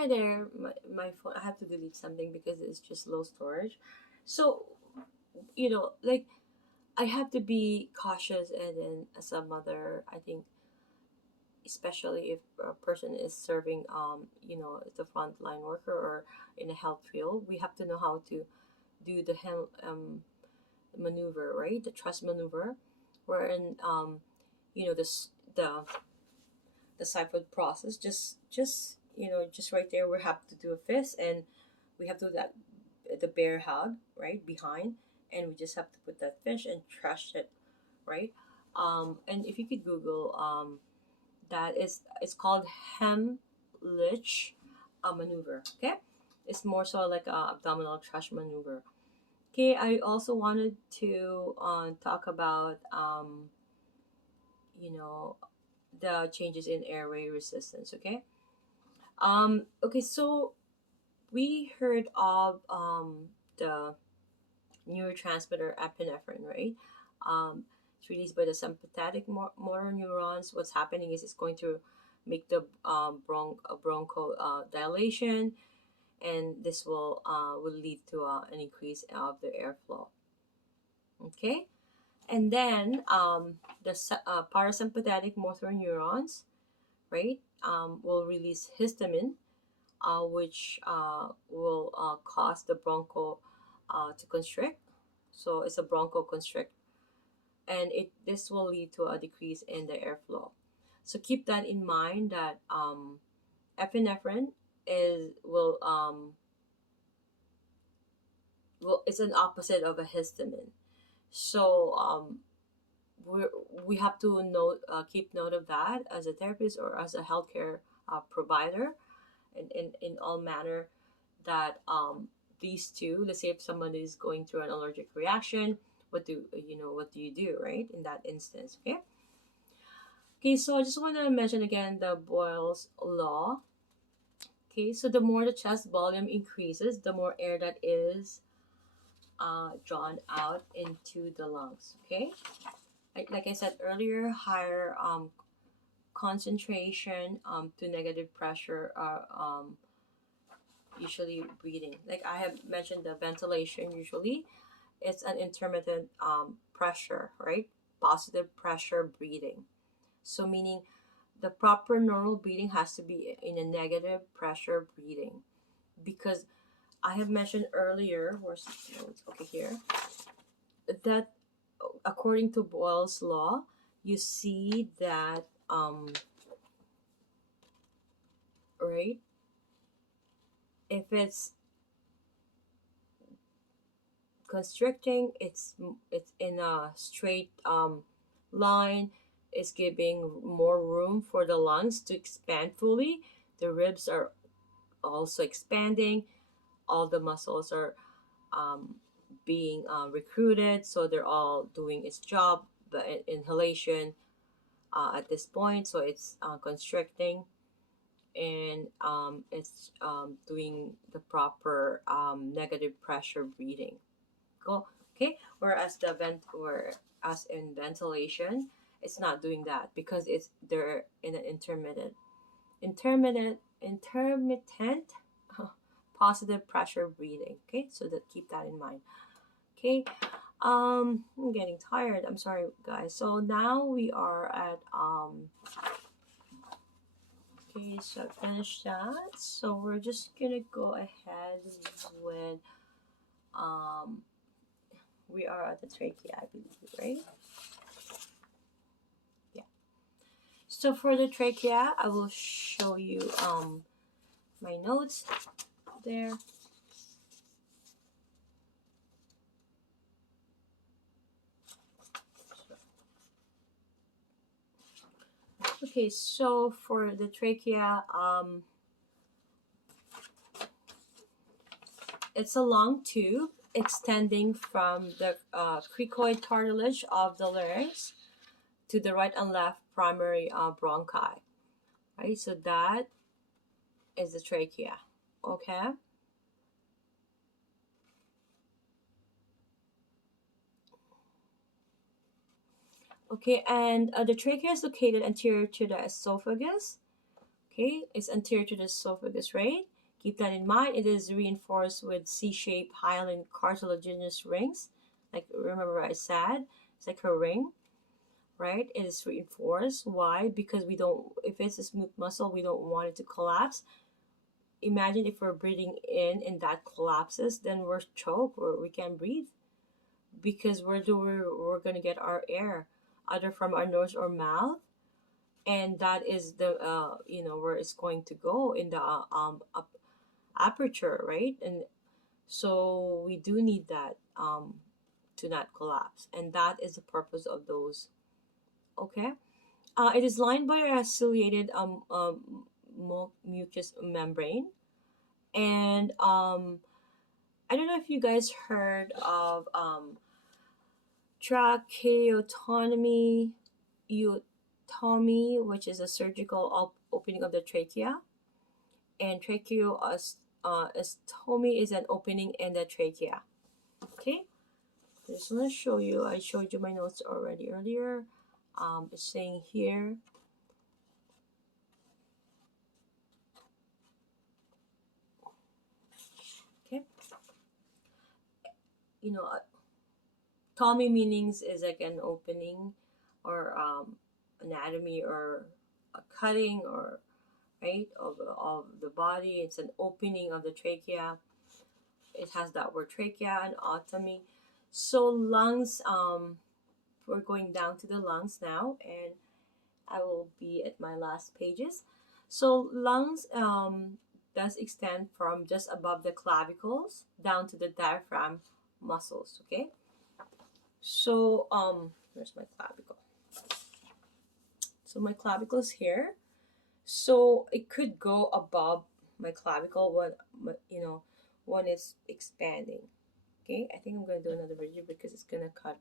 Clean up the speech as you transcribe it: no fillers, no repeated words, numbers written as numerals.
Hi there, my phone. I have to delete something because it's just low storage. So, like I have to be cautious, and then as a mother, I think especially if a person is serving, as a frontline worker or in a health field, we have to know how to do the maneuver, right? The trust maneuver, wherein the siphon process just right there we have to do a fist, and we have to do that the bear hug right behind, and we just have to put that fish and trash it, right? And if you could Google that is it's called Hemlich maneuver. Okay, it's more so like a abdominal trash maneuver. Okay, I also wanted to talk about you know the changes in airway resistance. Okay, so we heard of the neurotransmitter epinephrine, right? It's released by the sympathetic motor neurons. What's happening is it's going to make the broncho dilation, and this will lead to an increase of the airflow. Okay, and then the parasympathetic motor neurons, right, will release histamine, which will cause the broncho to constrict. So it's a bronchoconstrict, and it this will lead to a decrease in the airflow. So keep that in mind that epinephrine is will it's an opposite of a histamine. So we we have to keep note of that as a therapist or as a healthcare provider, in all manner that these two, let's say if someone is going through an allergic reaction, what do you do, right, in that instance? Okay, so I just want to mention again the Boyle's law. Okay, so the more the chest volume increases, the more air that is drawn out into the lungs. Okay, like I said earlier, higher concentration to negative pressure are usually breathing. Like I have mentioned, the ventilation usually it's an intermittent pressure, right? Positive pressure breathing. So meaning the proper normal breathing has to be in a negative pressure breathing, because I have mentioned earlier, where's the notes? Okay, here, that according to Boyle's law, you see that right, if it's constricting, it's in a straight line, is giving more room for the lungs to expand fully. The ribs are also expanding. All the muscles are um, being recruited, so they're all doing its job. The inhalation at this point, so it's constricting, and doing the proper negative pressure breathing. Go. Okay, whereas in ventilation, it's not doing that because they're in an intermittent positive pressure breathing. Okay, so that keep that in mind. Okay, I'm getting tired, I'm sorry guys. So now we are at okay, so I finished that, so we're just gonna go ahead with um we are at the trachea, I believe, right? Yeah. So for the trachea, I will show you my notes there. Okay, so for the trachea, it's a long tube extending from the cricoid cartilage of the larynx to the right and left primary bronchi. Right, so that is the trachea. Okay. Okay, and the trachea is located anterior to the esophagus. Okay, it's anterior to the esophagus, right? Keep that in mind. It is reinforced with C-shaped hyaline cartilaginous rings. Like remember I said, it's like a ring, right? It is reinforced. Why? Because we don't. If it's a smooth muscle, we don't want it to collapse. Imagine if we're breathing in and that collapses, then we're choked or we can't breathe because we're gonna get our air either from our nose or mouth, and that is the where it's going to go in the aperture, right? And so we do need that to not collapse, and that is the purpose of those. Okay. It is lined by a ciliated mucous membrane, and I don't know if you guys heard of tracheotomy, which is a surgical opening of the trachea, and tracheostomy is an opening in the trachea. Okay, I just want to show you. I showed you my notes already earlier. It's saying here. Okay, you know, Tommy meanings is like an opening or anatomy or a cutting or right of the body. It's an opening of the trachea. It has that word trachea and otomy. So lungs, we're going down to the lungs now, and I will be at my last pages. So lungs does extend from just above the clavicles down to the diaphragm muscles. Okay. So where's my clavicle? So my clavicle is here. So it could go above my clavicle when it's expanding. Okay, I think I'm gonna do another video because it's gonna cut